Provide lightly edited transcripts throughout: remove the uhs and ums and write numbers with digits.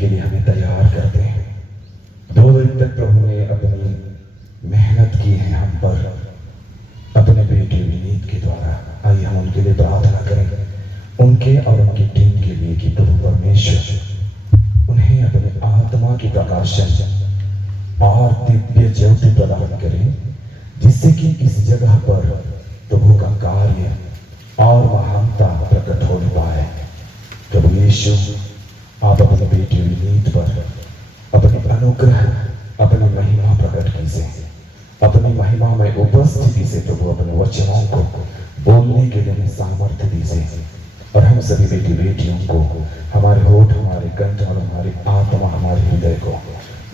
के लिए हमें तैयार करते हैं। 2 दिन तक प्रभु ने अपनी मेहनत की है हम पर अपने बेटे विनीत के द्वारा। आइए हम उनके लिए प्रार्थना करें, उनके और उनकी टीम के लिए कि प्रभु परमेश्वर उन्हें अपने आत्मा की प्रकाशन और दिव्य ज्योति प्रदान करें, जिससे कि इस जगह पर प्रभु का कार्य और महानता प्रकट हो पाए। प्रभु यीशु, आप अपने बेटे विनीत पर अपने अनुग्रह, अपनी महिमा प्रकट कीजिए। अपनी महिमा में उपस्थिति से प्रभु अपने वचनों को बोलने के लिए सामर्थ्य दीजिए। और हम सभी बेटी बेटियों को, हमारे होठ, हमारे कंठ और हमारी आत्मा, हमारे हृदय को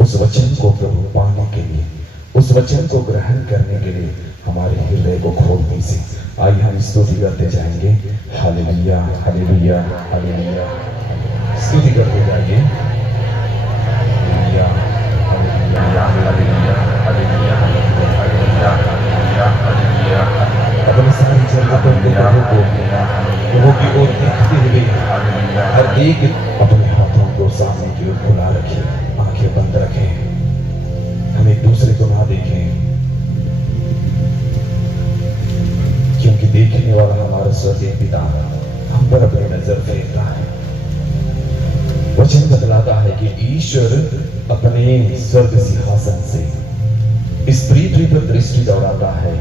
उस वचन को प्रभु पाने के लिए, उस वचन को ग्रहण करने के लिए हमारे हृदय को खोल दीजिए। आइए हम स्तुति करते जाएंगे। Hallelujah, hallelujah, hallelujah. स्तुति करते जाइए। Hallelujah, hallelujah, hallelujah, hallelujah, hallelujah, hallelujah. अपने सारी जगह पर प्रभु की ओर देखते हुए हर एक अपने हाथों को सामने की ओर खुला रखें, आंखें बंद रखें। हम एक दूसरे को ना देखें, क्योंकि देखने वाला हमारा स्वर्गीय पिता हम पर अपनी नजर फेरता है। वचन बतलाता है कि ईश्वर अपने स्वर्ग सिंहासन से इस पृथ्वी पर दृष्टि दौड़ाता है,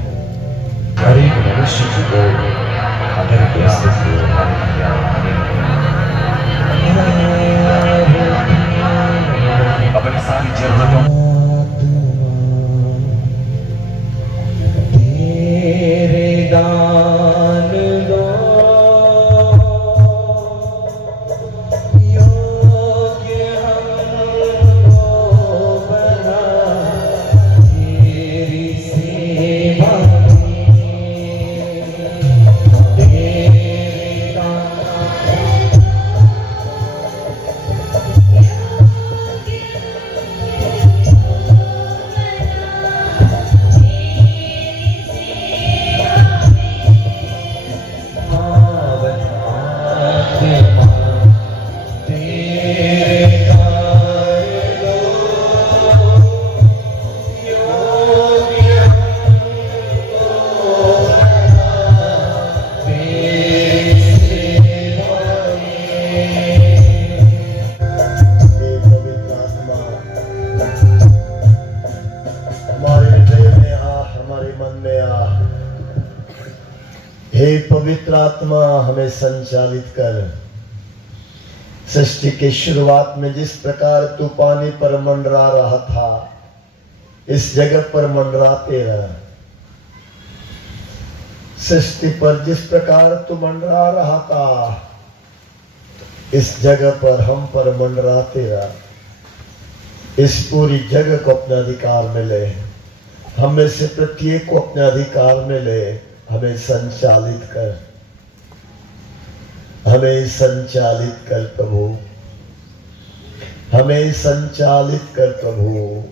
हर एक मनुष्य की ओर, हर एक व्यक्ति की ओर। अपनी सारी जरूरतों तेरे दान दो, योग्य हमको बना तेरी सेवा पवित्र आत्मा हमें संचालित कर। सृष्टि के शुरुआत में जिस प्रकार तू पानी पर मंडरा रहा था, इस जगह पर मंडराते रह। सृष्टि पर जिस प्रकार तू मंडरा रहा था, इस जगह पर हम पर मंडराते रह। इस पूरी जगह को अपने अधिकार में ले, हम में से प्रत्येक को अपने अधिकार में ले। हमें संचालित कर, हमें संचालित कर प्रभु, हमें संचालित कर प्रभु।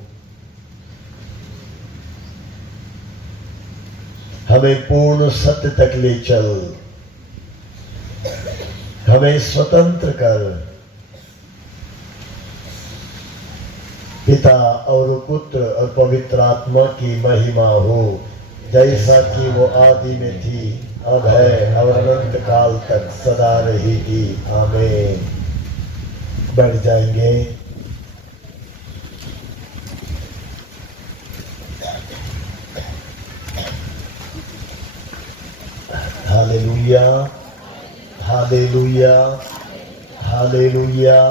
हमें पूर्ण सत्य तक ले चल, हमें स्वतंत्र कर। पिता और पुत्र और पवित्र आत्मा की महिमा हो, जैसा कि वो आदि में थी, अब है और अनंत काल तक सदा रहेगी। आमीन। बैठ जाएंगे। Hallelujah, hallelujah, hallelujah.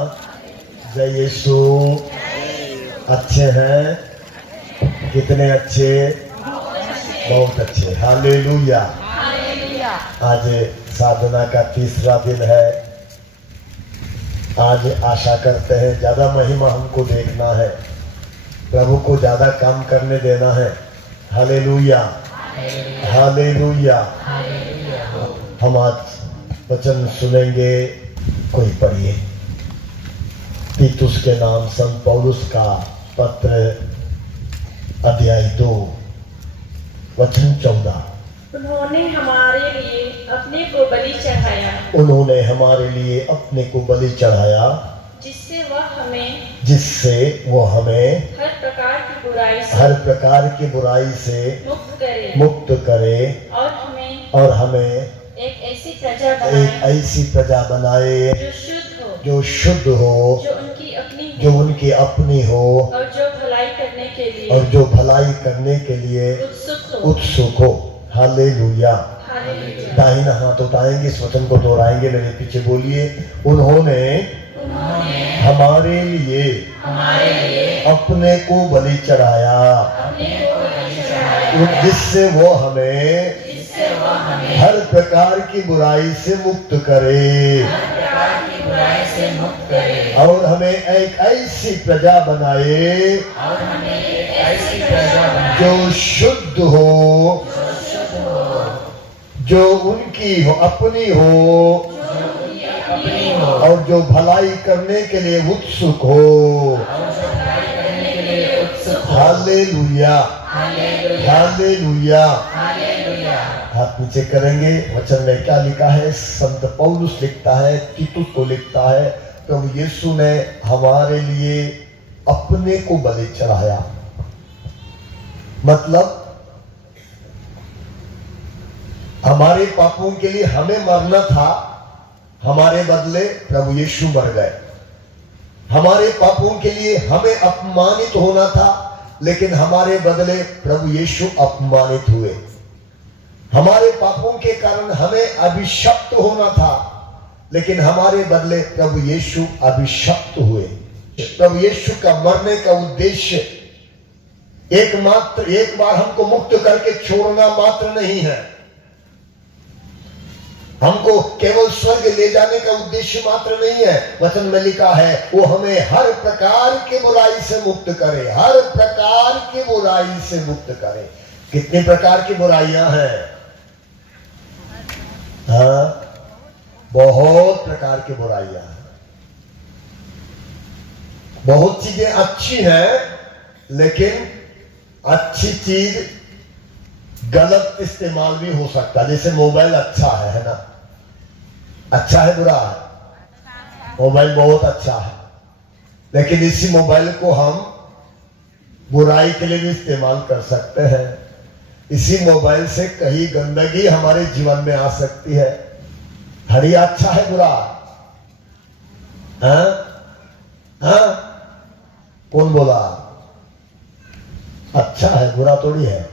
जय यीशु। अच्छे हैं? कितने अच्छे? बहुत अच्छे। हालेलुया। आज साधना का तीसरा दिन है। आज आशा करते हैं ज्यादा महिमा हमको देखना है, प्रभु को ज्यादा काम करने देना है। Hallelujah, hallelujah. हम आज वचन सुनेंगे। कोई पढ़िए। तीतुस के नाम संत पौलुस का पत्र, अध्याय 2, वचन 14। उन्होंने हमारे लिए अपने को बलि चढ़ाया, उन्होंने हमारे लिए अपने को बलि चढ़ाया, जिससे वो हमें हर प्रकार की बुराई से मुक्त करे और हमें एक ऐसी प्रजा बनाए जो शुद्ध हो, जो उनकी अपनी हो और जो भलाई करने के लिए उत्सुक हो। हालेलुया। दाहिना हाथ उठाएंगे, इस वचन को दोहराएंगे, मेरे पीछे बोलिए। उन्होंने हमारे लिए अपने को बलि चढ़ाया, जिससे वो हमें हर प्रकार की बुराई से मुक्त करे और हमें एक ऐसी प्रजा बनाए जो शुद्ध हो, जो उनकी हो, अपनी हो और जो भलाई करने के लिए उत्सुक हो। Hallelujah, hallelujah. हाथ नीचे करेंगे। वचन में क्या लिखा है? संत पौलुस लिखता है, तीतुस को लिखता है, प्रभु यीशु ने हमारे लिए अपने को बलि चढ़ाया। मतलब हमारे पापों के लिए हमें मरना था, हमारे बदले प्रभु यीशु मर गए। हमारे पापों के लिए हमें अपमानित होना था, लेकिन हमारे बदले प्रभु यीशु अपमानित हुए। हमारे पापों के कारण हमें अभिशप्त होना था, लेकिन हमारे बदले प्रभु यीशु अभिशप्त हुए। प्रभु यीशु का मरने का उद्देश्य एक बार हमको मुक्त करके छोड़ना मात्र नहीं है, हमको केवल स्वर्ग ले जाने का उद्देश्य मात्र नहीं है। वचन में लिखा है वो हमें हर प्रकार की बुराई से मुक्त करे, हर प्रकार की बुराई से मुक्त करे। कितनी प्रकार की बुराइयां हैं? हाँ, बहुत प्रकार की बुराइयां हैं। बहुत चीजें अच्छी हैं, लेकिन अच्छी चीज गलत इस्तेमाल भी हो सकता है। जैसे मोबाइल अच्छा है ना? अच्छा है बुरा है? मोबाइल बहुत अच्छा है, लेकिन इसी मोबाइल को हम बुराई के लिए भी इस्तेमाल कर सकते हैं। इसी मोबाइल से कहीं गंदगी हमारे जीवन में आ सकती है। हरी अच्छा है बुरा? हाँ? हाँ? कौन बोला? अच्छा है, बुरा थोड़ी है।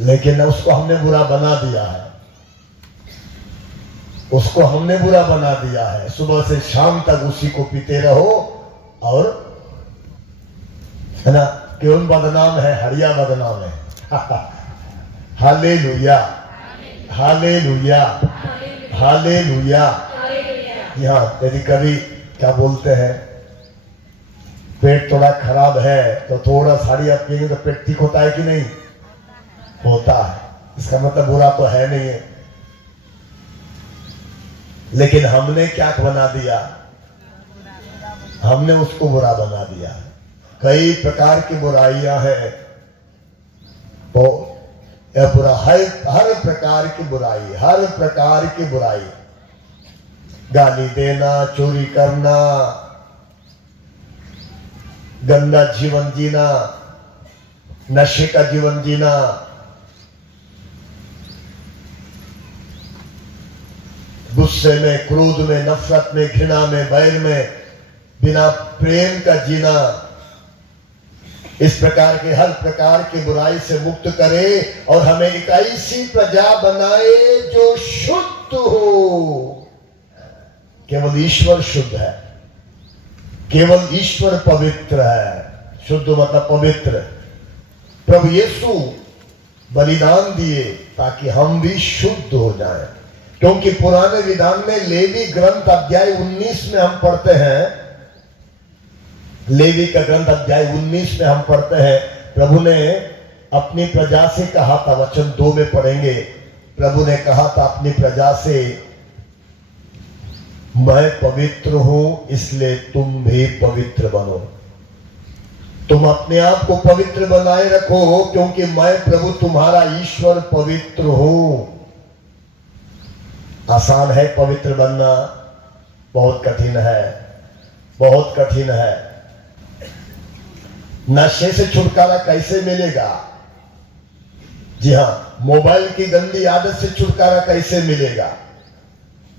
लेकिन उसको हमने बुरा बना दिया है, उसको हमने बुरा बना दिया है। सुबह से शाम तक उसी को पीते रहो और है ना, कौन बदनाम है? हरिया बदनाम है। Hallelujah, hallelujah, hallelujah. यहाँ यदि कभी क्या बोलते हैं, पेट थोड़ा खराब है तो थोड़ा साड़ी आप पिएंगे तो पेट ठीक होता है कि नहीं? होता है। इसका मतलब बुरा तो है नहीं है, लेकिन हमने क्या बना दिया? हमने उसको बुरा बना दिया। कई प्रकार की बुराइयां हैं, तो बुरा हर प्रकार की बुराई, हर प्रकार की बुराई, गाली देना, चोरी करना, गंदा जीवन जीना, नशे का जीवन जीना, गुस्से में, क्रोध में, नफरत में, घृणा में, बैर में, बिना प्रेम का जीना, इस प्रकार के हर प्रकार की बुराई से मुक्त करे और हमें एक ऐसी प्रजा बनाए जो शुद्ध हो। केवल ईश्वर शुद्ध है, केवल ईश्वर पवित्र है। शुद्ध मतलब पवित्र। प्रभु यीशु बलिदान दिए ताकि हम भी शुद्ध हो जाएं। क्योंकि पुराने विधान में लेवी ग्रंथ अध्याय 19 में हम पढ़ते हैं, लेवी का ग्रंथ अध्याय 19 में हम पढ़ते हैं, प्रभु ने अपनी प्रजा से कहा था, वचन 2 में पढ़ेंगे, प्रभु ने कहा था अपनी प्रजा से, मैं पवित्र हूं इसलिए तुम भी पवित्र बनो। तुम अपने आप को पवित्र बनाए रखो, क्योंकि मैं प्रभु तुम्हारा ईश्वर पवित्र हूं। आसान है पवित्र बनना, बहुत कठिन है, बहुत कठिन है। नशे से छुटकारा कैसे मिलेगा? जी हाँ, मोबाइल की गंदी आदत से छुटकारा कैसे मिलेगा?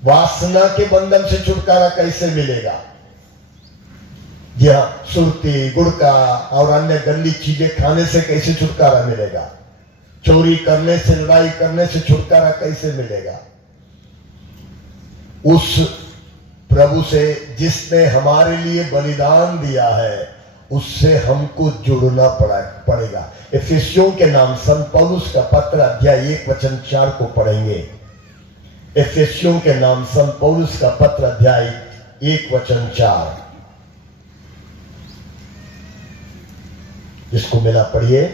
वासना के बंधन से छुटकारा कैसे मिलेगा? जी हाँ, सुरती, गुड़का और अन्य गंदी चीजें खाने से कैसे छुटकारा मिलेगा? चोरी करने से, लड़ाई करने से छुटकारा कैसे मिलेगा? उस प्रभु से जिसने हमारे लिए बलिदान दिया है, उससे हमको जुड़ना पड़ेगा। इफिसियों के नाम संत पौलुस का पत्र अध्याय 1:4 को पढ़ेंगे। इफिसियों के नाम संत पौलुस का पत्र अध्याय 1:4, जिसको मिला पढ़िए।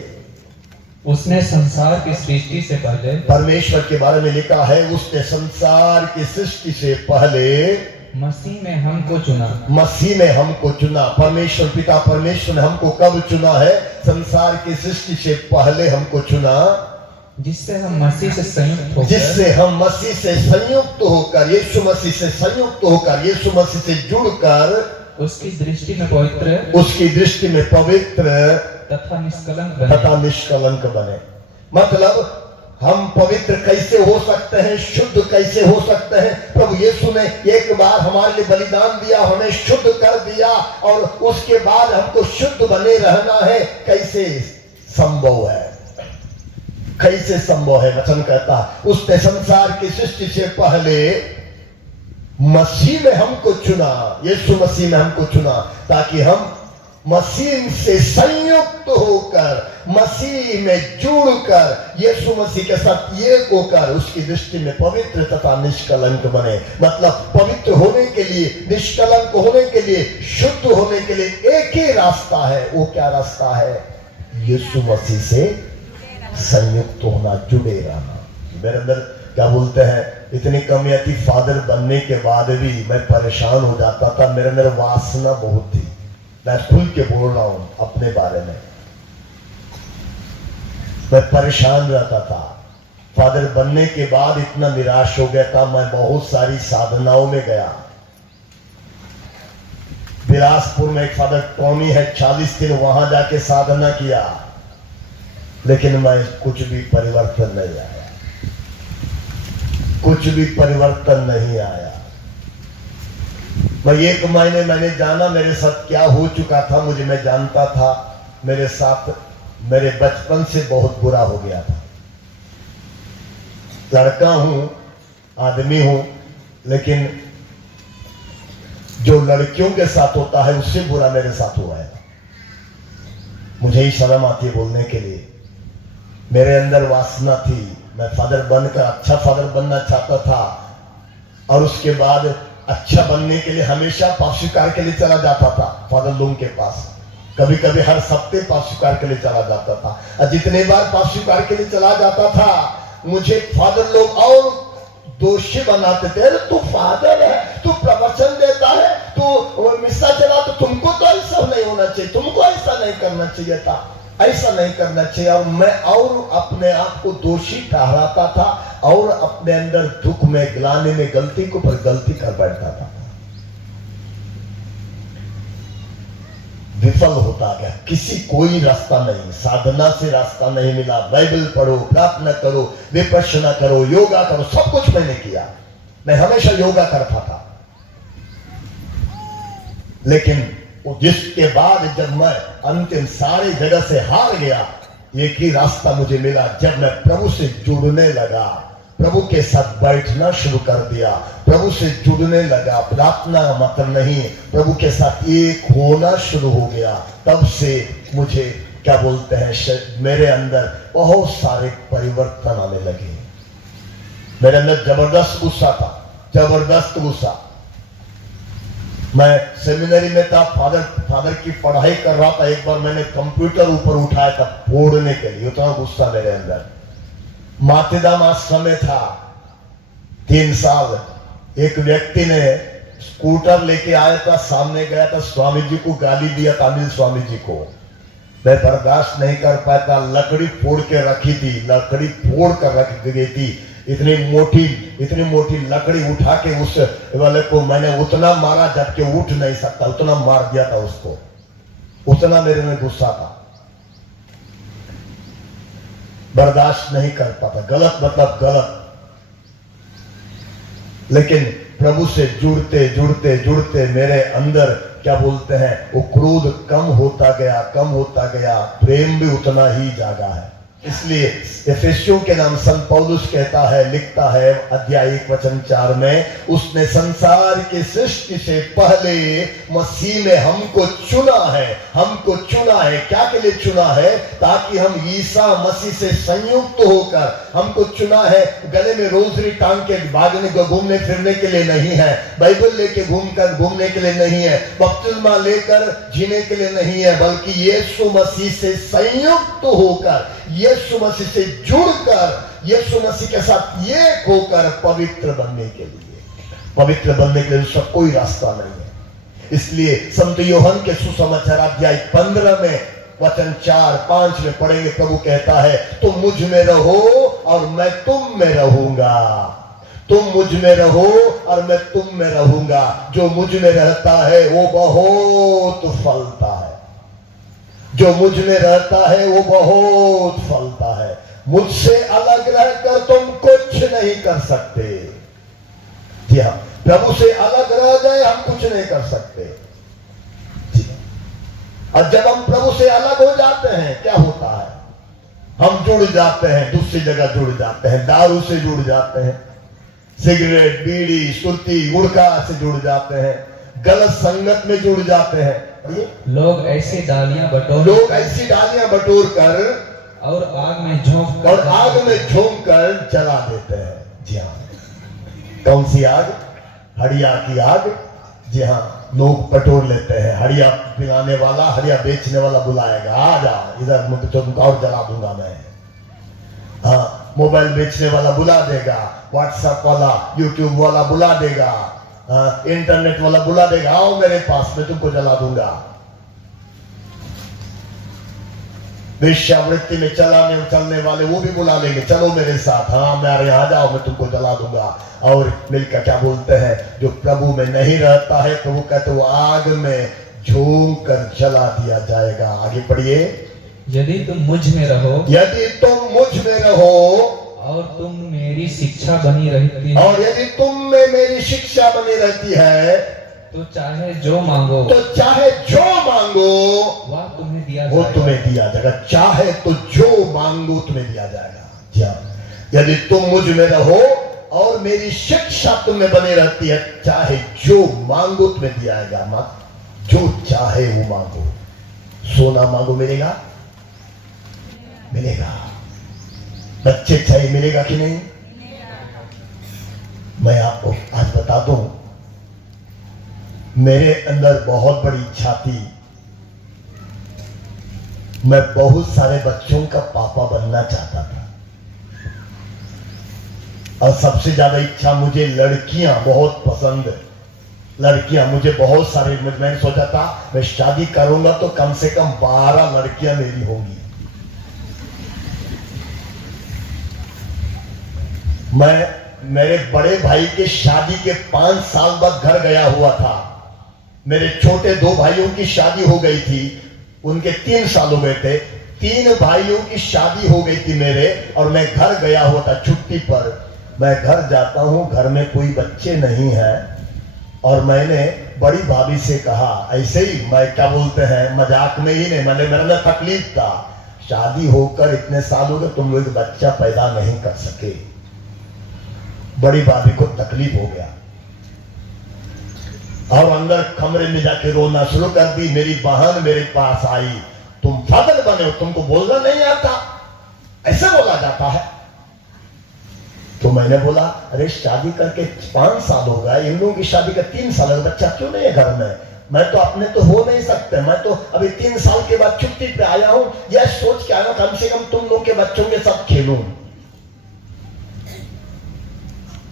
उसने संसार की सृष्टि से पहले, परमेश्वर के बारे में लिखा है, उसने संसार की सृष्टि से पहले मसीह में हमको चुना। मसीह में हमको चुना। परमेश्वर पिता परमेश्वर ने हमको कब चुना है? संसार की सृष्टि से पहले हमको चुना, जिससे हम मसीह से संयुक्त होकर, जिससे हम मसीह से संयुक्त होकर, यीशु मसीह से संयुक्त होकर, यीशु मसीह से जुड़कर उसकी दृष्टि में पवित्र, उसकी दृष्टि में पवित्र तथा निष्कलंक बने। मतलब हम पवित्र कैसे हो सकते हैं, शुद्ध कैसे हो सकते हैं? प्रभु यीशु ने एक बार हमारे लिए बलिदान दिया, हमें शुद्ध कर दिया, और उसके बाद हमको शुद्ध बने रहना है। कैसे संभव है? कैसे संभव है? वचन कहता है, उसने संसार की सृष्टि से पहले मसीह में हमको चुना, यीशु मसीह में हमको चुना, ताकि हम मसीह से संयुक्त होकर, मसीह में जुड़कर, यीशु मसीह के साथ एक होकर उसकी दृष्टि में पवित्र तथा निष्कलंक बने। मतलब पवित्र होने के लिए, निष्कलंक होने के लिए, शुद्ध होने के लिए एक ही रास्ता है। वो क्या रास्ता है? यीशु मसीह से संयुक्त होना, जुड़े रहना। मेरे अंदर क्या बोलते हैं, इतनी कमियां थी, फादर बनने के बाद भी मैं परेशान हो जाता था। मेरे अंदर वासना बहुत थी। मैं खुल के बोल रहा हूं अपने बारे में, मैं परेशान रहता था। फादर बनने के बाद इतना निराश हो गया था। मैं बहुत सारी साधनाओं में गया। बिलासपुर में एक फादर टॉमी है, 40 दिन वहां जाके साधना किया, लेकिन मैं कुछ भी परिवर्तन नहीं आया, कुछ भी परिवर्तन नहीं आया। मैं 1 महीने मैंने जाना, मेरे साथ क्या हो चुका था मुझे, मैं जानता था। मेरे साथ मेरे बचपन से बहुत बुरा हो गया था। लड़का हूं, आदमी हूं, लेकिन जो लड़कियों के साथ होता है उससे बुरा मेरे साथ हुआ है। मुझे ही शर्म आती है बोलने के लिए। मेरे अंदर वासना थी, मैं फादर बनकर अच्छा फादर बनना चाहता था, और उसके बाद अच्छा बनने के लिए हमेशा पाप स्वीकार के लिए चला जाता था फादर लोगों के पास। कभी कभी हर सप्ते पाप स्वीकार के लिए चला जाता था, और जितने बार पाप स्वीकार के लिए चला जाता था, मुझे फादर लोग और दोषी बनाते थे। अरे तू फादर है, तू प्रवचन देता है, तू मिस्सा चला, तो तुमको तो ऐसा नहीं होना चाहिए, तुमको ऐसा नहीं करना चाहिए था, ऐसा नहीं करना चाहिए। और मैं और अपने आप को दोषी ठहराता था, और अपने अंदर दुख में, ग्लानि में, गलती को पर गलती कर बैठता था। विफल होता गया, किसी कोई रास्ता नहीं, साधना से रास्ता नहीं मिला। बाइबल पढ़ो, प्रार्थना करो, विपश्यना करो, योगा करो, सब कुछ मैंने किया। मैं हमेशा योगा करता था, लेकिन जिसके बाद जब मैं अंतिम सारी जगह से हार गया, एक ही रास्ता मुझे मिला। जब मैं प्रभु से जुड़ने लगा, प्रभु के साथ बैठना शुरू कर दिया, प्रभु से जुड़ने लगा, प्रार्थना मतलब नहीं, प्रभु के साथ एक होना शुरू हो गया, तब से मुझे क्या बोलते हैं, मेरे अंदर बहुत सारे परिवर्तन आने लगे। मेरे अंदर जबरदस्त गुस्सा था, जबरदस्त गुस्सा। मैं सेमिनरी में था, फादर की पढ़ाई कर रहा था। एक बार मैंने कंप्यूटर ऊपर उठाया था फोड़ने के लिए, उतना गुस्सा मेरे अंदर। मातेदाम आश्रम में था 3 साल। एक व्यक्ति ने स्कूटर लेके आया था, सामने गया था, स्वामी जी को गाली दिया, तामिल स्वामी जी को। मैं बर्दाश्त नहीं कर पाया था, लकड़ी फोड़ के रखी थी, लकड़ी फोड़ कर रख गई थी। इतनी मोटी लकड़ी उठा के उस वाले को मैंने उतना मारा जबकि उठ नहीं सकता, उतना मार दिया था उसको, उतना मेरे में गुस्सा था, बर्दाश्त नहीं कर पाता। गलत मतलब गलत। लेकिन प्रभु से जुड़ते जुड़ते जुड़ते मेरे अंदर क्या बोलते हैं, वो क्रोध कम होता गया, प्रेम भी उतना ही जागा है। इसलिए एफेसियों के नाम संत पौलुस कहता है, लिखता है अध्याय 1 वचन 4 में, उसने संसार की सृष्टि से पहले मसीह में हमको चुना है। क्या के लिए चुना है? ताकि हम ईसा मसीह से संयुक्त होकर, हमको चुना है। गले में रोजरी टांग के भागने को, घूमने फिरने के लिए नहीं है, बाइबल लेके घूमने के लिए नहीं है, बपतिस्मा लेकर जीने के लिए नहीं है, बल्कि यीशु मसीह से संयुक्त होकर, यीशु मसीह से जुड़कर, यीशु मसीह के साथ एक होकर पवित्र बनने के लिए उसका कोई रास्ता नहीं है। इसलिए संत यूहन्ना के सुसमाचार अध्याय 15 में वचन 4-5 में पढ़ेंगे, प्रभु कहता है, तुम मुझ में रहो और मैं तुम में रहूंगा। तुम मुझ में रहो और मैं तुम में रहूंगा। जो मुझ में रहता है वो बहुत फलता है। जो मुझ में रहता है वो बहुत फलता है। मुझसे अलग रहकर तुम कुछ नहीं कर सकते। जी हाँ, प्रभु से अलग रह गए हम कुछ नहीं कर सकते। जी, और जब हम प्रभु से अलग हो जाते हैं क्या होता है? हम जुड़ जाते हैं, दूसरी जगह जुड़ जाते हैं, दारू से जुड़ जाते हैं, सिगरेट, बीड़ी, सुर्ती, गुड़खा से जुड़ जाते हैं, गलत संगत में जुड़ जाते हैं। लोग ऐसी डालियां बटोर कर और आग में झोंक कर जला देते हैं। जी हाँ, कौन सी आग? हड़िया की आग। जी हाँ, लोग बटोर लेते हैं। हड़िया पिलाने वाला, हड़िया बेचने वाला बुलाएगा, आ जा इधर, तुमको और जला दूंगा मैं। हाँ, मोबाइल बेचने वाला बुला देगा, व्हाट्सएप वाला, यूट्यूब वाला बुला देगा, इंटरनेट वाला बुला देगा, आओ मेरे पास, मैं तुमको जला दूंगा। वेश्यावृत्ति में चलने वाले वो भी बुला लेंगे, चलो मेरे साथ, हाँ मेरे यहाँ जाओ, मैं तुमको जला दूंगा। और मिलकर क्या बोलते हैं, जो प्रभु में नहीं रहता है, प्रभु कहते वो आग में झोंक कर जला दिया जाएगा। आगे पढ़िए। यदि तुम मुझ में रहो और तुम मेरी शिक्षा बनी रहती है, और यदि तुम में मेरी शिक्षा बनी रहती है, तो चाहे जो मांगो वह तुम्हें दिया जाएगा। चाहे तो जो मांगो तुम्हें दिया जाएगा। यदि तुम मुझ में रहो और मेरी शिक्षा तुम में बनी रहती है, चाहे जो मांगो तुम्हें दिया जाएगा। मत जो चाहे वो मांगो। सोना मांगो मिलेगा, बच्चे चाहिए मिलेगा कि नहीं? मैं आपको आज बता दूं, मेरे अंदर बहुत बड़ी इच्छा थी, मैं बहुत सारे बच्चों का पापा बनना चाहता था। और सबसे ज्यादा इच्छा, मुझे लड़कियां बहुत पसंद, लड़कियां मुझे बहुत सारी, मैंने सोचा था मैं शादी करूंगा तो कम से कम 12 लड़कियां मेरी होंगी। मैं मेरे बड़े भाई के शादी के 5 साल बाद घर गया हुआ था। मेरे छोटे 2 भाइयों की शादी हो गई थी, उनके 3 साल हो गए थे। 3 भाइयों की शादी हो गई थी मेरे, और मैं घर गया हुआ था छुट्टी पर। मैं घर जाता हूं, घर में कोई बच्चे नहीं है, और मैंने बड़ी भाभी से कहा, ऐसे ही मैं क्या बोलते हैं, मजाक में ही नहीं, मैंने, मेरा तकलीफ था, शादी होकर इतने साल हो गए, तुम लोग बच्चा पैदा नहीं कर सके। बड़ी भाभी को तकलीफ हो गया और अंदर कमरे में जाके रोना शुरू कर दी। मेरी बहन मेरे पास आई, तुम फादर बने हो, तुमको बोलना नहीं आता, ऐसे बोला जाता है। तो मैंने बोला, अरे शादी करके 5 साल हो गए, इन लोगों की शादी का 3 साल है, बच्चा क्यों नहीं है घर में? मैं तो अपने तो हो नहीं सकते, मैं तो अभी 3 साल के बाद छुट्टी पे आया हूं, यह सोच के आया कम से कम तुम लोग के बच्चों के साथ खेलूं।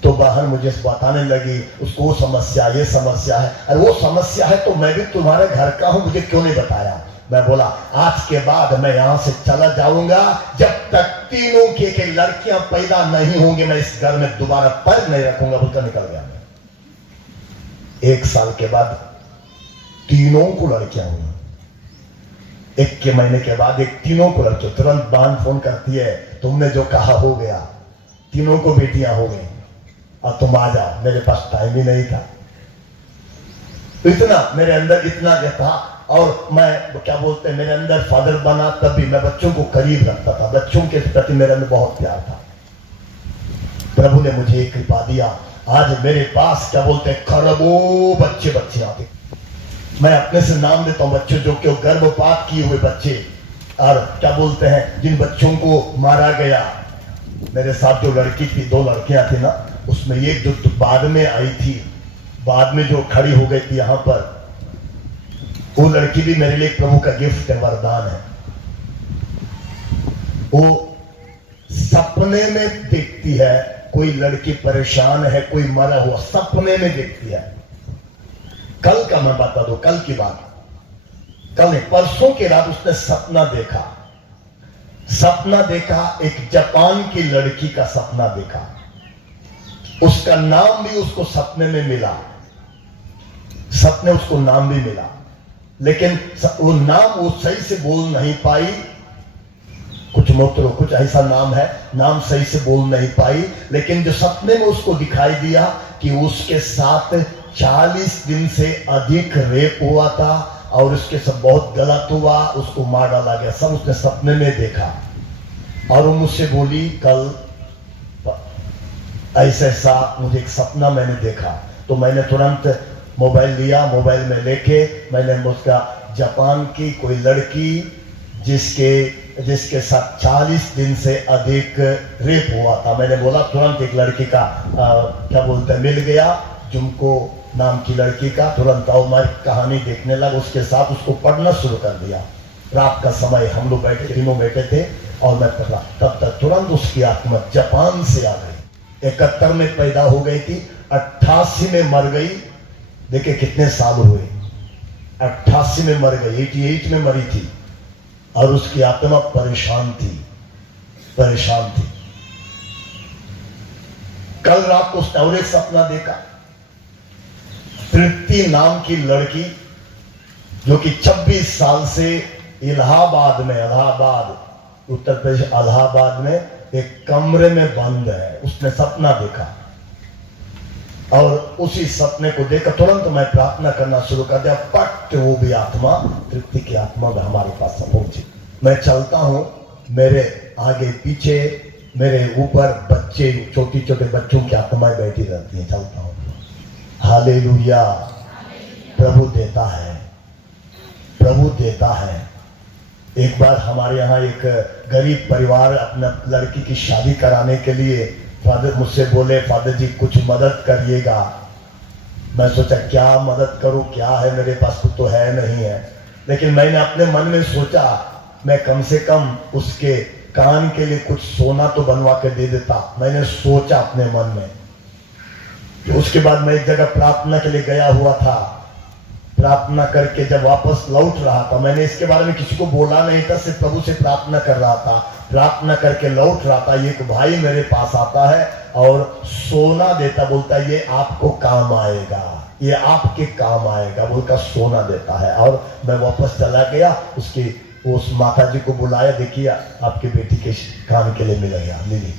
तो बाहर मुझे बताने लगी, उसको वो समस्या, ये समस्या है। अरे वो समस्या है तो मैं भी तुम्हारे घर का हूं, मुझे क्यों नहीं बताया? मैं बोला, आज के बाद मैं यहां से चला जाऊंगा जब तक तीनों के लड़कियां पैदा नहीं होंगे, मैं इस घर में दोबारा पैर नहीं रखूंगा बोलकर निकल गया। मैं 1 साल के बाद तीनों को लड़कियां हुई। 1 के महीने के बाद एक तीनों को लड़कियां, तुरंत बहन फोन करती है, तुमने जो कहा हो गया, तीनों को बेटियां हो गई, और तुम आ जाओ। मेरे पास टाइम ही नहीं था। इतना मेरे अंदर इतना था, और मैं क्या बोलते हैं, मेरे अंदर फादर बना तब भी मैं बच्चों को करीब रखता था, बच्चों के प्रति मेरे अंदर बहुत प्यार था। प्रभु ने मुझे एक कृपा दिया, आज मेरे पास क्या बोलते हैं खरबों बच्चे आते। मैं अपने से नाम देता हूं बच्चों जो कि गर्भपात किए हुए बच्चे, और क्या बोलते हैं जिन बच्चों को मारा गया। मेरे साथ जो लड़की थी, 2 लड़कियां थी ना, उसमें एक जो बाद में आई थी, बाद में जो खड़ी हो गई थी यहां पर, वो लड़की भी मेरे लिए प्रभु का गिफ्ट है, वरदान है। वो सपने में देखती है कोई लड़की परेशान है, कोई मरा हुआ, सपने में देखती है। कल का मैं बता दूं, कल की बात, कल नहीं परसों की रात उसने सपना देखा, एक जापान की लड़की का सपना देखा। उसका नाम भी उसको सपने में मिला, सपने उसको नाम भी मिला, लेकिन वो नाम वो सही से बोल नहीं पाई। कुछ ऐसा नाम है, नाम सही से बोल नहीं पाई, लेकिन जो सपने में उसको दिखाई दिया कि उसके साथ 40 दिन से अधिक रेप हुआ था, और उसके सब बहुत गलत हुआ, उसको मार डाला गया, सब उसने सपने में देखा। और वो मुझसे बोली, कल ऐसा मुझे एक सपना मैंने देखा। तो मैंने तुरंत मोबाइल लिया, मोबाइल में लेके मैंने उसका जापान की कोई लड़की जिसके साथ 40 दिन से अधिक रेप हुआ था, मैंने बोला तुरंत एक लड़की का क्या बोलते हैं मिल गया, जुमको नाम की लड़की का, तुरंत आओ। मैं कहानी देखने लगा, उसके साथ उसको पढ़ना शुरू कर दिया। रात का समय हम लोग बैठे, तीनों बैठे थे, और मैं पढ़ा। तब तक तुरंत उसकी आत्मा जापान से आ गई। 71 में पैदा हो गई थी, 88 में मर गई। देखिए कितने साल हुए, 88 में मर गई, 88 में मरी थी, और उसकी आत्मा परेशान थी। कल रात को उसने और एक सपना देखा, तृप्ति नाम की लड़की जो कि 26 साल से इलाहाबाद उत्तर प्रदेश इलाहाबाद में एक कमरे में बंद है। उसने सपना देखा, और उसी सपने को देखकर तुरंत मैं प्रार्थना करना शुरू कर दिया। पट वो भी आत्मा, तृप्ति की आत्मा हमारे पास पहुंची। मैं चलता हूं, मेरे आगे पीछे मेरे ऊपर बच्चे, छोटे बच्चों की आत्माएं बैठी रहती हैं। चलता हूं, हालेलुया। प्रभु देता है। एक बार हमारे यहाँ एक गरीब परिवार अपना लड़की की शादी कराने के लिए फादर मुझसे बोले, फादर जी कुछ मदद करिएगा। मैं सोचा क्या मदद करूं, क्या है मेरे पास, कुछ तो है नहीं है। लेकिन मैंने अपने मन में सोचा, मैं कम से कम उसके कान के लिए कुछ सोना तो बनवा के दे देता। मैंने सोचा अपने मन में। उसके बाद मैं एक जगह प्रार्थना के लिए गया हुआ था। प्रार्थना करके जब वापस लौट रहा था, मैंने इसके बारे में किसी को बोला नहीं था, सिर्फ प्रभु से प्रार्थना कर रहा था। प्रार्थना करके लौट रहा था, एक भाई मेरे पास आता है और सोना देता, बोलता है ये आपको काम आएगा, ये आपके काम आएगा बोलकर सोना देता है। और मैं वापस चला गया, उसकी उस माता जी को बुलाया, देखिए आपकी बेटी के कान के लिए मिल गया, मिली।